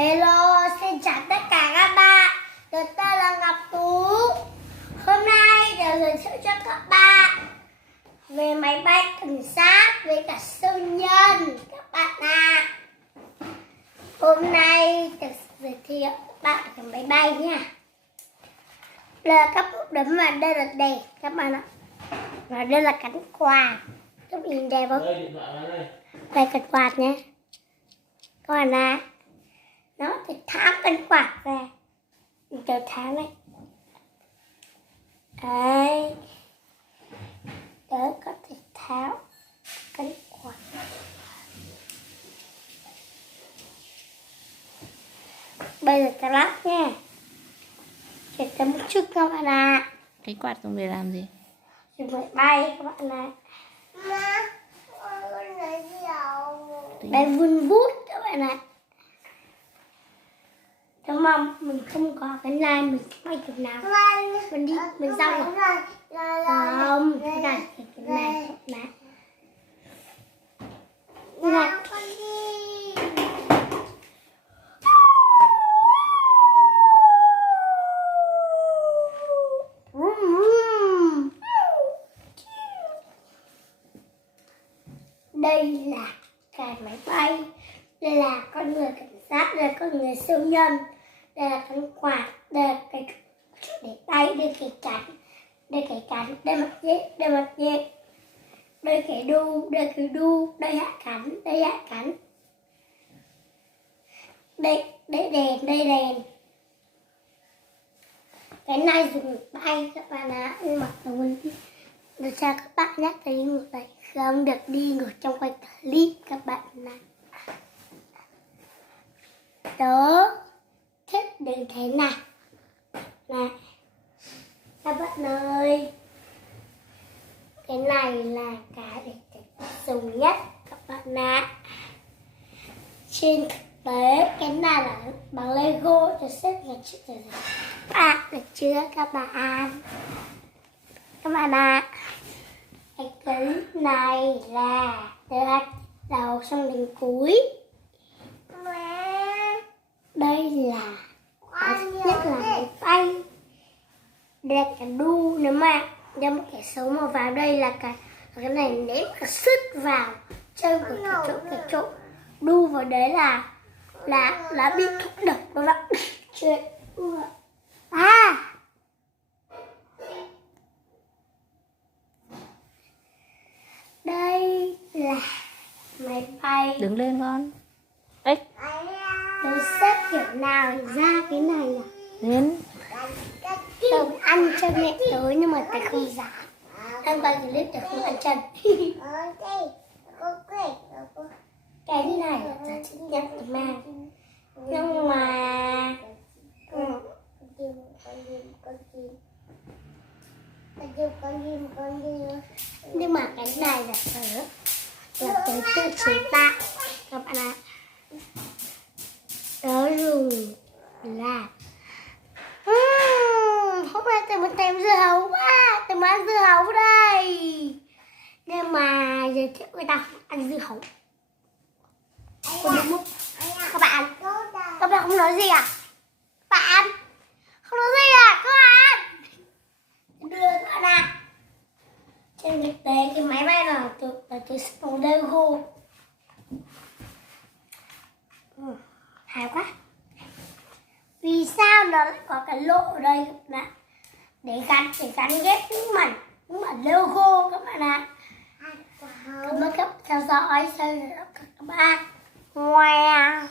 Hello, xin chào tất cả các bạn. Tôi tên là Ngọc Tú. Hôm nay tôi giới thiệu cho các bạn về máy bay cảnh sát với cả siêu nhân các bạn ạ. Hôm nay tôi giới thiệu các bạn về máy bay nha. Đây là các bộ đấm và đây là đèn các bạn ạ. Và đây là cánh quạt. Các bạn nhìn đẹp không? Đây cánh quạt nhé. Các bạn ạ. Nó thì tháo cánh quạt ra. Mình chờ tháo này. Đấy. Tớ có thể tháo cánh quạt. Bây giờ tớ lắp nha. Để tớ một chút các bạn ạ. Cái quạt dùng để làm gì? Dùng để bay các bạn ạ. Đây vun vút các bạn ạ. Tớ mong mình không có cái này mình bay chỗ nào. Mình đi, mình xong rồi. Không, cái này các bạn. Này. Đây là cái máy bay, đây là con người cảnh sát, đây là con người siêu nhân, đây là cánh quạt, đây là cái chỗ để tay, đây cái cánh, đây cái cánh, đây mặt dễ, đây mặt dễ, đây cái đu, đây hạ cánh, đây hạ cánh, đây đèn, đây đèn. Cái này dùng để bay các bạn ạ, nhưng mà tôi cho các bạn nhé, thấy ngược này không được đi ngược trong quay clip các bạn này. Tớ thích đến thế này này các bạn ơi, cái này là cái để dùng nhất các bạn ạ. Trên thực tế cái này là bằng Lego cho xếp nhà chữ rồi được chưa các bạn? Các bạn ạ, cái clip này là từ đầu xong đến cuối. Đây là nhất là máy bay, đây là cái đu. Nếu mà kẻ xấu mà vào đây là cái này ném cả sức vào chân của cái chỗ đu vào đấy là bị thúc độc nó đã chuyện. Đây là máy bay. Đứng lên con. Ếch. Tôi xếp kiểu nào ra cái này à? Đến. Tôi ăn chân mẹ tới nhưng mà tôi không dám. Đăng bài clip tôi không ăn chân. Cái này là giá trị nhất mà. Nhưng mà cái này là tớ tự chế tạo các bạn ạ. Tớ dùng là hôm nay tớ muốn thèm dưa hấu quá, tớ muốn ăn dưa hấu đây. Nhưng mà giới thiệu với tao ăn dưa hấu. Các bạn không nói gì à? Bạn không nói gì à các bạn? Đưa các bạn ạ. Trên thực tế cái máy bay nào tôi sẽ bằng Lego. Hay quá. Vì sao nó lại có cái lỗ ở đây các bạn ạ? Để gắn ghép những mảnh Lego các bạn ạ. Cảm ơn các bạn theo dõi. Các bạn. Wow.